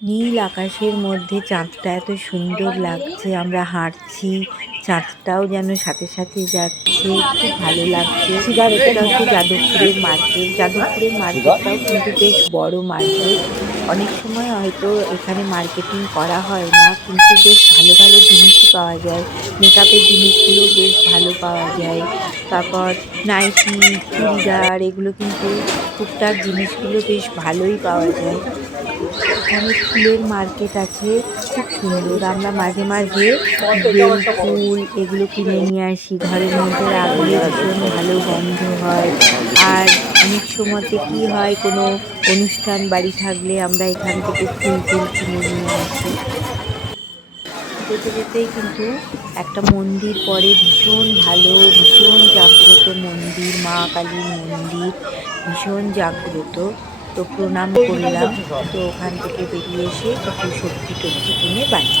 নীল আকাশের মধ্যে চাঁদটা এত সুন্দর লাগছে, আমরা হাঁটছি, চাঁদটাও যেন সাথে সাথে যাচ্ছে, খুব ভালো লাগছে। এটা হচ্ছে যাদবপুরের মার্কেট। যাদবপুরের মার্কেটটাও কিন্তু বেশ বড় মার্কেট। অনেক সময় হয়তো এখানে মার্কেটিং করা হয় না, কিন্তু বেশ ভালো ভালো জিনিসই পাওয়া যায়। মেকআপের জিনিসগুলো বেশ ভালো পাওয়া যায়। তারপর নাইটি, চুড়িদার, এগুলো কিন্তু টুকটাক জিনিসগুলো বেশ ভালোই পাওয়া যায়। এখানে ফুলের মার্কেট আছে, খুব সুন্দর। আমরা মাঝে মাঝে বেল ফুল এগুলো কিনে নিয়ে আসি, ঘরের মধ্যে রাখলে ভীষণ ভালো গন্ধ হয়। আর অনেক সময়তে কি হয়, কোনো অনুষ্ঠান বাড়ি থাকলে আমরা এখান থেকে ফুল টুল কিনে নিয়ে আসি। যেতে যেতেই কিন্তু একটা মন্দির পড়ে, ভীষণ ভালো, ভীষণ জাগ্রত মন্দির, মা কালীর মন্দির, ভীষণ জাগ্রত। তো প্রণাম করলাম, তো ওখান থেকে বেরিয়ে এসে কিছু সবজি টবজি কিনে বাড়ি।